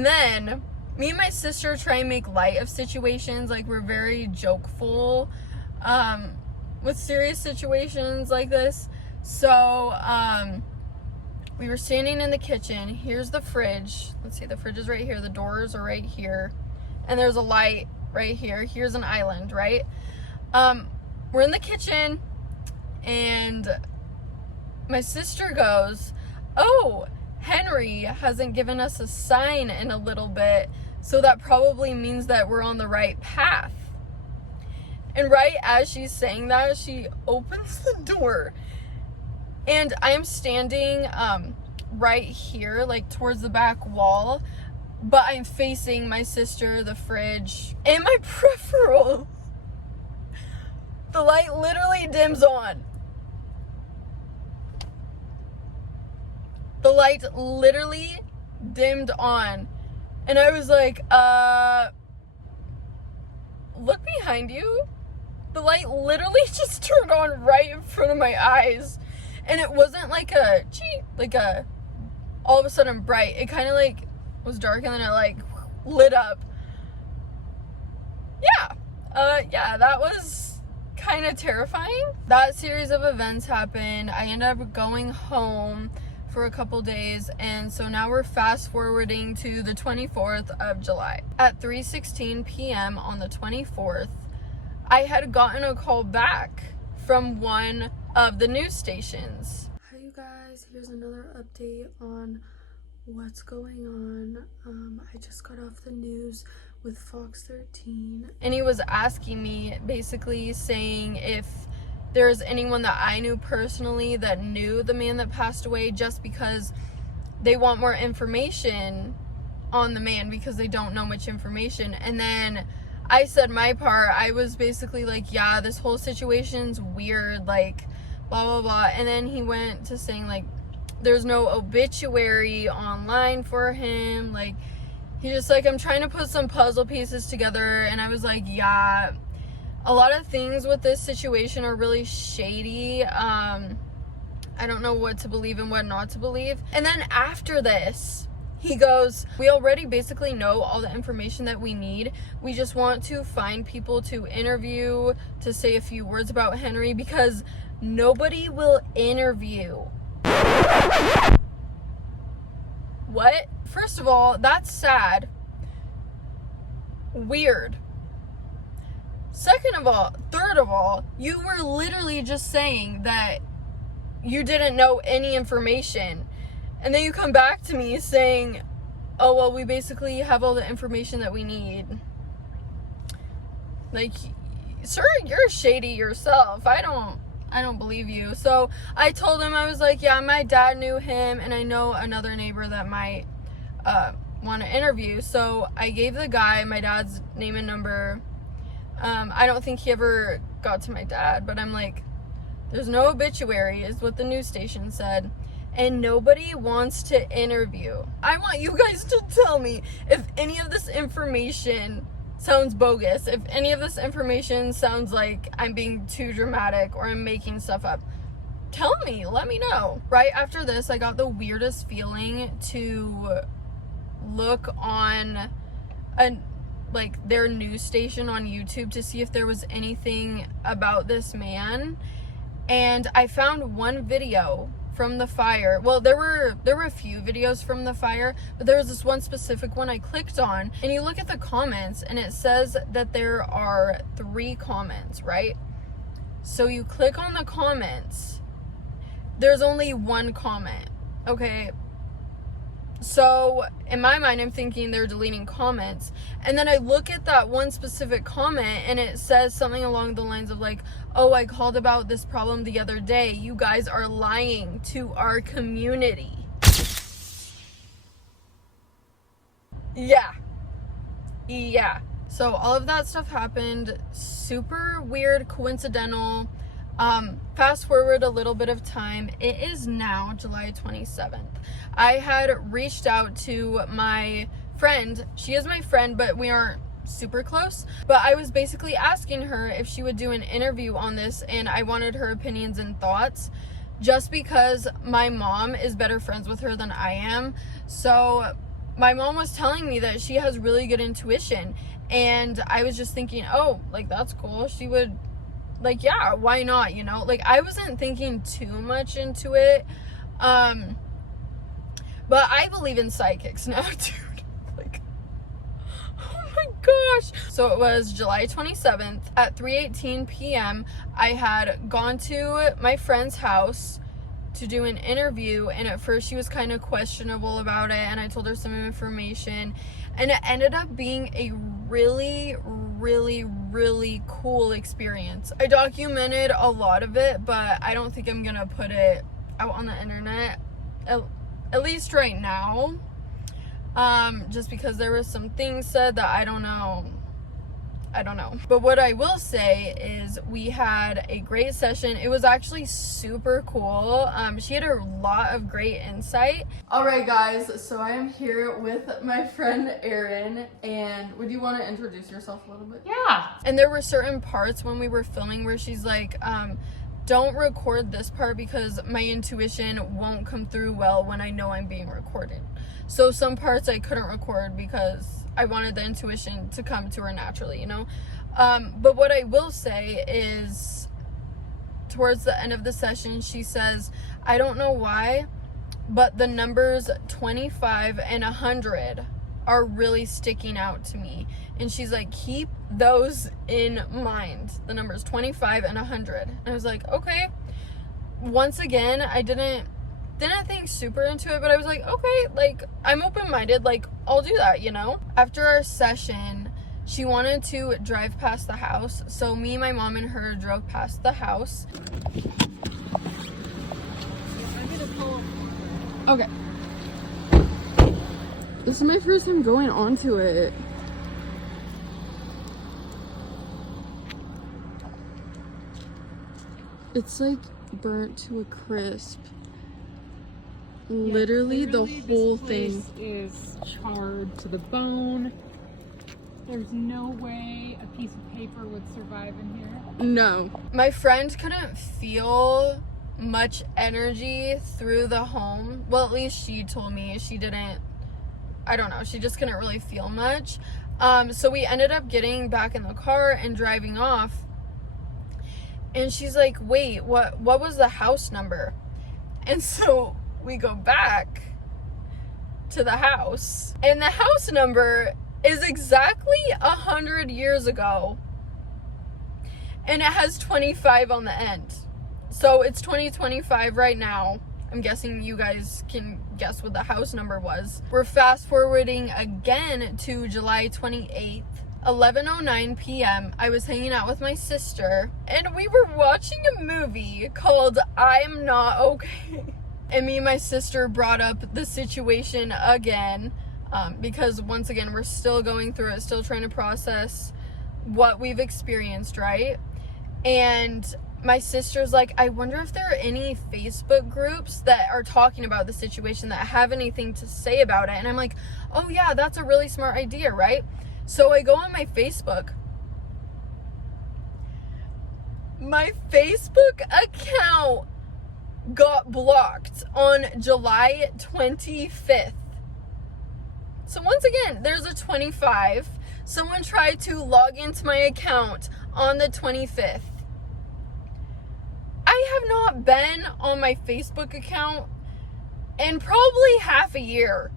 And then me and my sister try and make light of situations. Like, we're very jokeful with serious situations like this. So we were standing in the kitchen. Here's the fridge. Let's see, the fridge is right here. The doors are right here. And there's a light right here. Here's an island, right? We're in the kitchen, and my sister goes, "Oh, Henry hasn't given us a sign in a little bit, so that probably means that we're on the right path." And right as she's saying that, she opens the door, and I'm standing right here, like towards the back wall, but I'm facing my sister, the fridge, and my peripheral. The light literally dims on. The light literally dimmed on. And I was like, look behind you. The light literally just turned on right in front of my eyes. And it wasn't like a, all of a sudden bright. It kind of like was dark, and then it like lit up. Yeah, that was kind of terrifying. That series of events happened. I ended up going home for a couple days, and so now we're fast forwarding to the 24th of July. At 3:16 p.m. on the 24th, I had gotten a call back from one of the news stations. Hi you guys, here's another update on what's going on. I just got off the news with Fox 13, and he was asking me, basically saying if there's anyone that I knew personally that knew the man that passed away, just because they want more information on the man because they don't know much information. And then I said my part. I was basically like, yeah, this whole situation's weird, like blah blah blah. And then he went to saying like there's no obituary online for him. Like, he's just like, I'm trying to put some puzzle pieces together. And I was like, yeah, a lot of things with this situation are really shady. I don't know what to believe and what not to believe. And then after this, he goes, we already basically know all the information that we need. We just want to find people to interview, to say a few words about Henry, because nobody will interview. What? First of all, that's sad. Weird. Second of all, third of all, you were literally just saying that you didn't know any information. And then you come back to me saying, oh, well, we basically have all the information that we need. Like, sir, you're shady yourself. I don't believe you. So I told him, I was like, yeah, my dad knew him, and I know another neighbor that might want to interview. So I gave the guy my dad's name and number. I don't think he ever got to my dad, but I'm like, there's no obituary, is what the news station said, and nobody wants to interview. I want you guys to tell me if any of this information sounds bogus, if any of this information sounds like I'm being too dramatic or I'm making stuff up. Tell me, let me know. Right after this, I got the weirdest feeling to look on their news station on YouTube to see if there was anything about this man. And I found one video from the fire. Well, there were a few videos from the fire, but there was this one specific one I clicked on, and you look at the comments and it says that there are 3 comments, right? So you click on the comments, there's only 1 comment. Okay, so in my mind, I'm thinking they're deleting comments. And then I look at that one specific comment and it says something along the lines of like, oh, I called about this problem the other day. You guys are lying to our community. Yeah. So all of that stuff happened. Super weird, coincidental. Fast forward a little bit of time. It is now July 27th. I had reached out to my friend. She is my friend, but we aren't super close. But I was basically asking her if she would do an interview on this, and I wanted her opinions and thoughts just because my mom is better friends with her than I am. So my mom was telling me that she has really good intuition, and I was just thinking, oh, like, that's cool. She would, like, yeah, why not, you know? Like, I wasn't thinking too much into it, but I believe in psychics now, dude. Like, oh my gosh. So it was July 27th at 3:18 p.m. I had gone to my friend's house to do an interview, and at first she was kind of questionable about it, and I told her some information, and it ended up being a really, really, really cool experience. I documented a lot of it, but I don't think I'm gonna put it out on the internet, at least right now, just because there was some things said that I don't know. But what I will say is we had a great session. It was actually super cool. She had a lot of great insight. All right, guys, so I am here with my friend Erin, and would you want to introduce yourself a little bit? Yeah. And there were certain parts when we were filming where she's like, don't record this part because my intuition won't come through well when I know I'm being recorded. So some parts I couldn't record because I wanted the intuition to come to her naturally, you know? But what I will say is, towards the end of the session, she says, I don't know why, but the numbers 25 and 100 are really sticking out to me. And she's like, keep those in mind, the numbers 25 and 100. And I was like, okay. Once again, I didn't think super into it, but I was like, okay, like, I'm open-minded, like, I'll do that, you know? After our session, she wanted to drive past the house, so me, my mom, and her drove past the house. Okay. This is my first time going onto it. It's like burnt to a crisp. Literally the whole thing is charred to the bone. There's no way a piece of paper would survive in here. No. My friend couldn't feel much energy through the home. Well, at least she told me she didn't. I don't know. She just couldn't really feel much. So we ended up getting back in the car and driving off. And she's like, wait, what was the house number? And so we go back to the house, and the house number is exactly 100 years ago, and it has 25 on the end. So it's 2025 right now. I'm guessing you guys can guess what the house number was. We're fast forwarding again to July 28th, 11:09 p.m. I was hanging out with my sister, and we were watching a movie called I'm Not Okay. And me and my sister brought up the situation again, because once again, we're still going through it, still trying to process what we've experienced, right? And my sister's like, I wonder if there are any Facebook groups that are talking about the situation that have anything to say about it. And I'm like, oh yeah, that's a really smart idea, right? So I go on my Facebook. My Facebook account got blocked on July 25th. So once again, there's a 25. Someone tried to log into my account on the 25th. I have not been on my Facebook account in probably half a year.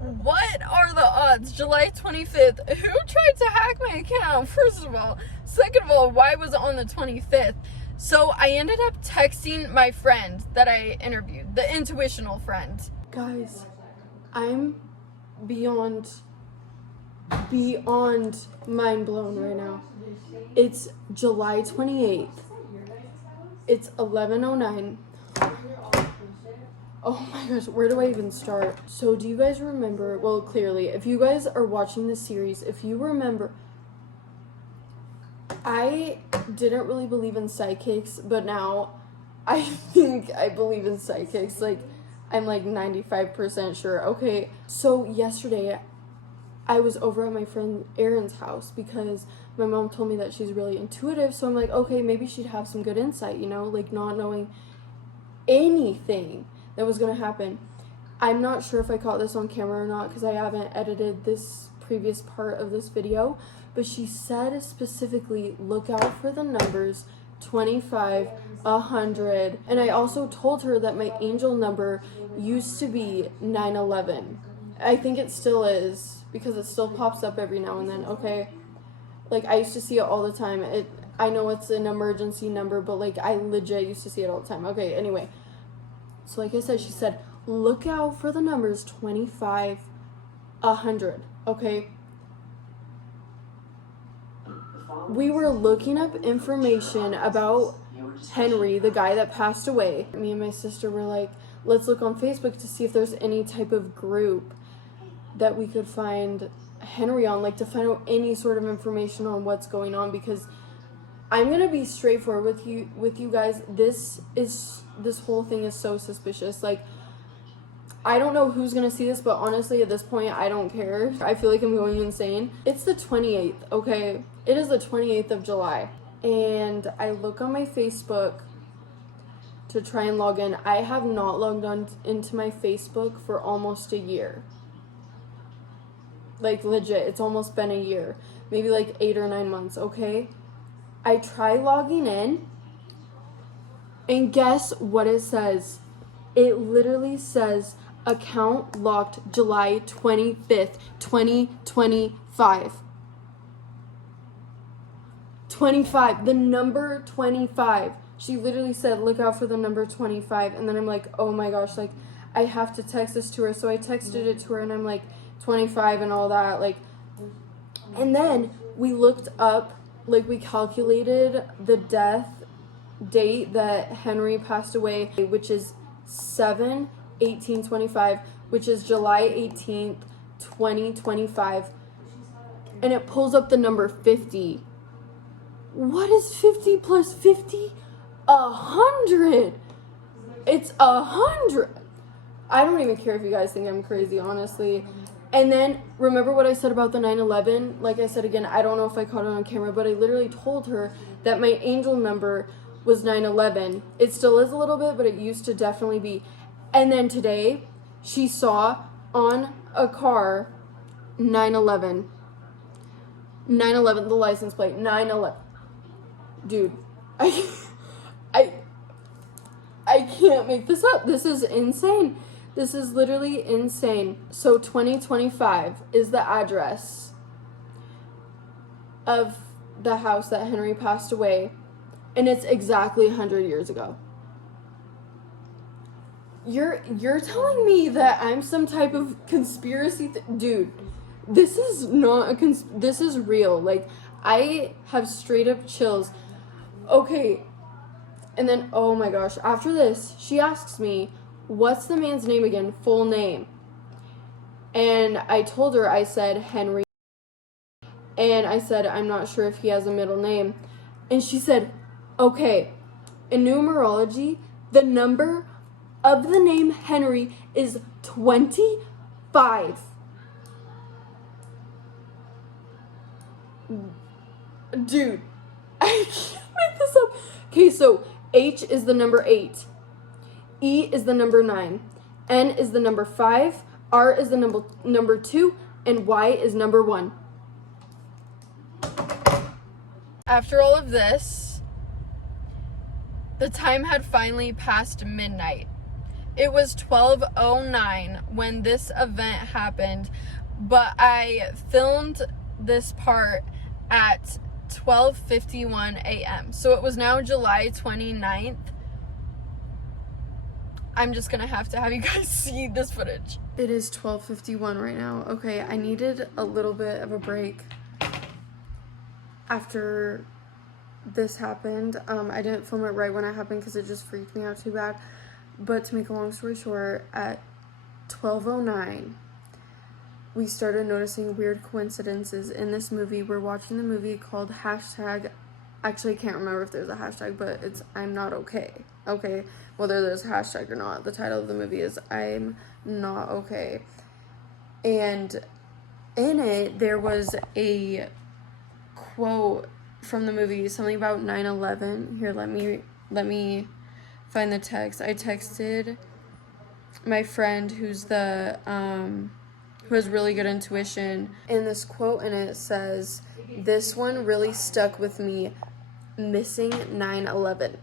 What are the odds? July 25th. Who tried to hack my account, first of all? Second of all, why was it on the 25th? So I ended up texting my friend that I interviewed, the intuitional friend. Guys, I'm beyond mind blown right now. It's July 28th. It's 11:09. Oh my gosh, where do I even start? So do you guys remember, well, clearly, if you guys are watching this series, if you remember, I didn't really believe in psychics, but now I think I believe in psychics. Like, I'm like 95% sure. Okay, so yesterday I was over at my friend Erin's house because my mom told me that she's really intuitive. So I'm like, okay, maybe she'd have some good insight, you know, like not knowing anything that was going to happen. I'm not sure if I caught this on camera or not because I haven't edited this previous part of this video, but she said specifically, look out for the numbers 25, 100, and I also told her that my angel number used to be 911. I think it still is because it still pops up every now and then, okay? Like, I used to see it all the time. I know it's an emergency number, but, like, I legit used to see it all the time. Okay, anyway. So, like I said, she said, look out for the numbers 25, 100, okay? We were looking up information about Henry, the guy that passed away. Me and my sister were like, let's look on Facebook to see if there's any type of group that we could find Henry on, like to find out any sort of information on what's going on, because I'm gonna be straightforward with you guys. This whole thing is so suspicious. Like, I don't know who's gonna see this, but honestly at this point I don't care. I feel like I'm going insane. It's the 28th, okay? It is the 28th of July, and I look on my Facebook to try and log in. I have not logged on into my Facebook for almost a year. Like, legit, it's almost been a year. Maybe like 8 or 9 months, okay? I try logging in, and guess what it says? It literally says, account locked July 25th, 2025. 25, the number 25. She literally said, look out for the number 25. And then I'm like, oh my gosh, like, I have to text this to her. So I texted it to her, and I'm like, 25 and all that, like, and then we looked up, like, we calculated the death date that Henry passed away, which is 7/18/25, which is July 18th, 2025, and it pulls up the number 50. What is 50 plus 50? 100. It's 100. I don't even care if you guys think I'm crazy, honestly. And then, remember what I said about the 911? Like I said again, I don't know if I caught it on camera, but I literally told her that my angel number was 911. It still is a little bit, but it used to definitely be. And then today, she saw on a car 911. 911, the license plate, 911. Dude, I can't make this up. This is insane. This is literally insane. So 2025 is the address of the house that Henry passed away, and it's exactly 100 years ago. You're telling me that I'm some type of conspiracy dude, this is not this is real. Like, I have straight up chills. Okay, and then, oh my gosh, after this, she asks me, what's the man's name again? Full name. And I told her, I said, Henry. And I said, I'm not sure if he has a middle name. And she said, okay, in numerology, the number of the name Henry is 25. Dude, I can't make this up. Okay, so H is the number 8. E is the number 9, N is the number 5, R is the number 2, and Y is number 1. After all of this, the time had finally passed midnight. It was 12:09 when this event happened, but I filmed this part at 12:51 a.m. So it was now July 29th. I'm just gonna have to have you guys see this footage. It is 12:51 right now. Okay, I needed a little bit of a break after this happened. I didn't film it right when it happened because it just freaked me out too bad. But to make a long story short, at 12:09, we started noticing weird coincidences in this movie. We're watching the movie called hashtag, actually I can't remember if there's a hashtag, but it's I'm Not Okay. Okay, whether there's a hashtag or not, the title of the movie is I'm Not Okay. And in it, there was a quote from the movie, something about 9/11. Here, let me find the text. I texted my friend who's the who has really good intuition, and this quote in it says, "This one really stuck with me, missing 9/11."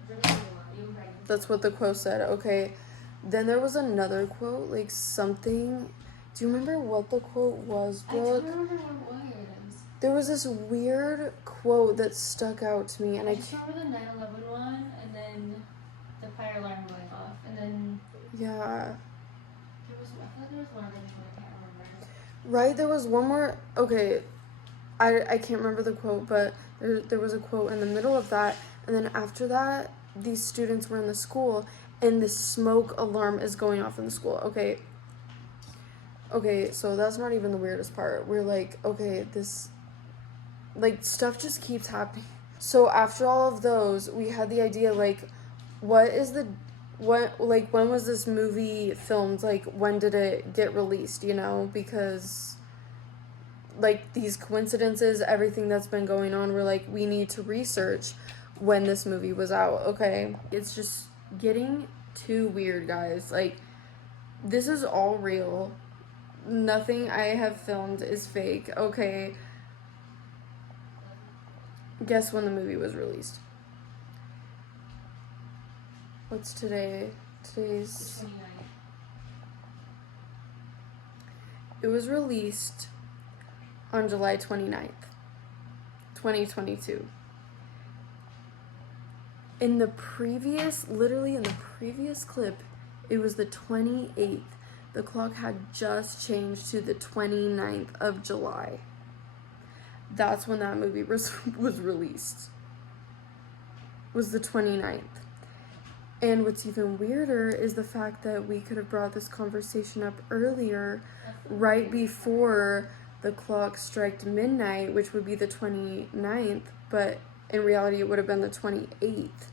That's what the quote said. Okay, then there was another quote, like something. Do you remember what the quote was, Brooke? I don't remember what it was. There was this weird quote that stuck out to me, and I just remember the 9/11 one, and then the fire alarm going off, and then yeah. I feel like there was one other one I can't remember. Right, there was one more. Okay, I can't remember the quote, but there was a quote in the middle of that, and then after that, these students were in the school, and the smoke alarm is going off in the school. Okay, so that's not even the weirdest part. We're like, okay, this, like, stuff just keeps happening. So after all of those, we had the idea, like, when was this movie filmed? Like, when did it get released, you know? Because, like, these coincidences, everything that's been going on, we're like, we need to research when this movie was out, okay? It's just getting too weird, guys. Like, this is all real. Nothing I have filmed is fake, okay? Guess when the movie was released. What's today? Today's... 29th. It was released on July 29th, 2022. Literally in the previous clip, it was the 28th. The clock had just changed to the 29th of July. That's when that movie was released. Was the 29th. And what's even weirder is the fact that we could have brought this conversation up earlier, right before the clock struck midnight, which would be the 29th, but in reality it would have been the 28th.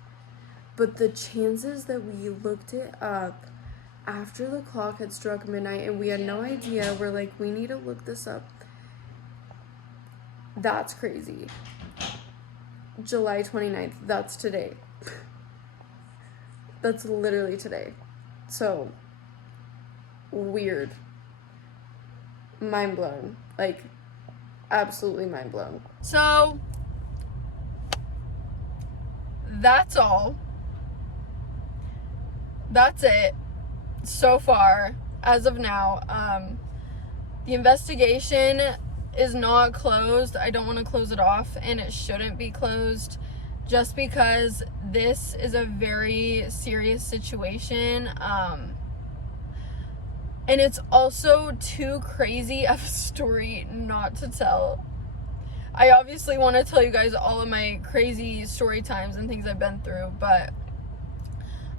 But the chances that we looked it up after the clock had struck midnight and we had no idea, we're like, we need to look this up. That's crazy. July 29th, that's today. That's literally today. So, weird. Mind blown. Like, absolutely mind blown. So, that's all. That's it. So far, as of now. The investigation is not closed. I don't want to close it off, and it shouldn't be closed, just because this is a very serious situation. And it's also too crazy of a story not to tell. I obviously want to tell you guys all of my crazy story times and things I've been through, but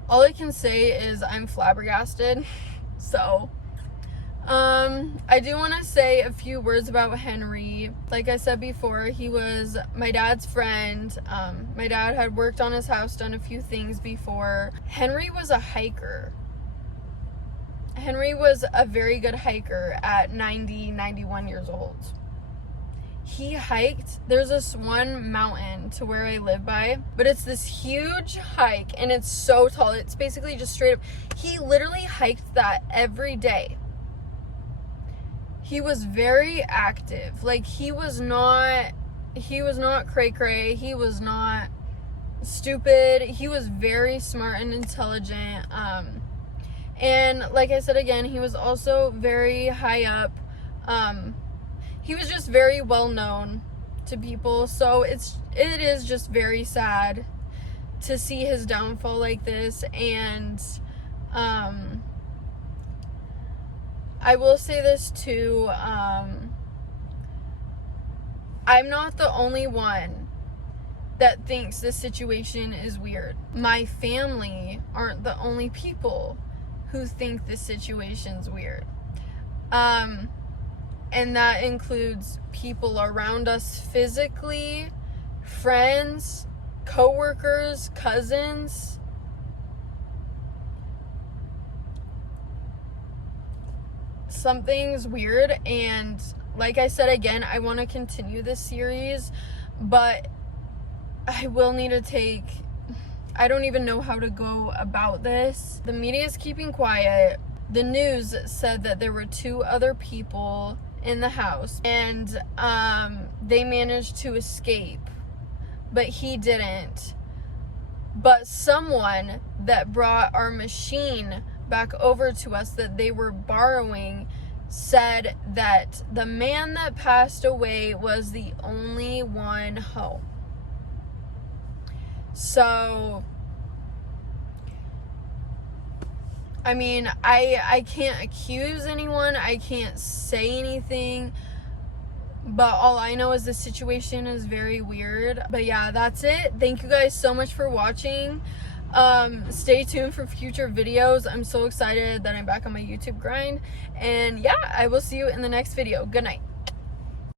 all I can say is I'm flabbergasted. So, I do want to say a few words about Henry. Like I said before, he was my dad's friend. My dad had worked on his house, done a few things before. Henry was a hiker. Henry was a very good hiker at 91 years old. He hiked, there's this one mountain to where I live by, but it's this huge hike and it's so tall. It's basically just straight up. He literally hiked that every day. He was very active. Like, he was not cray-cray. He was not stupid. He was very smart and intelligent. And like I said again, he was also very high up. He was just very well known to people. So it is just very sad to see his downfall like this. And I will say this too, I'm not the only one that thinks this situation is weird. My family aren't the only people who think this situation's weird. And that includes people around us physically, friends, coworkers, cousins. Something's weird, and like I said again, I want to continue this series, but I will need to I don't even know how to go about this. The media is keeping quiet. the news said that there were 2 other people in the house, and they managed to escape, but he didn't. But someone that brought our machine back over to us that they were borrowing said that the man that passed away was the only one home. So, I mean, I can't accuse anyone. I can't say anything. But all I know is the situation is very weird. But yeah, that's it. Thank you guys so much for watching. Stay tuned for future videos. I'm so excited that I'm back on my YouTube grind. And yeah, I will see you in the next video. Good night.